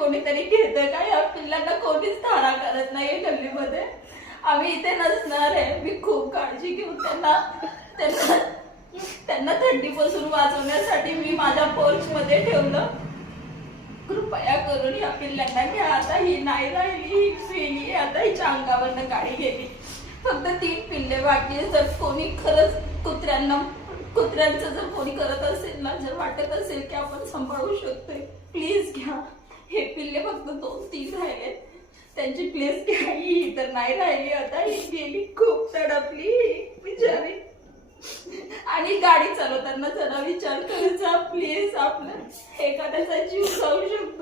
कोणीतरी घेतं का? या पिल्लांना कोणीच थारा करत नाही गल्लीमध्ये. आम्ही इथे नसणार आहे. मी खूप काळजी घेऊ त्यांना थंडीपासून वाचवण्यासाठी मी माझ्या पोर्च मध्ये ठेवलं. कृपया करून या पिल्लांना घ्या. आता ही नाही राहिली, ही गेली, आता हिच्या अंगावरनं गाडी गेली. फक्त 3 पिल्ले बाकी आहे. जर कोणी खरंच कुत्र्यांचं जर कोणी करत असेल ना, जर वाटत असेल की आपण सांभाळू शकतोय, प्लीज घ्या. हे पिल्ले फक्त 2-3 राहिले, त्यांची प्लीज घ्या. ही तर नाही राहिली, आता ही गेली. खूप तडपली बिचारी. आणि गाडी चालवताना जरा विचार करायचा प्लीज. आपला एखाद्याचा जीव जाऊ शकतो.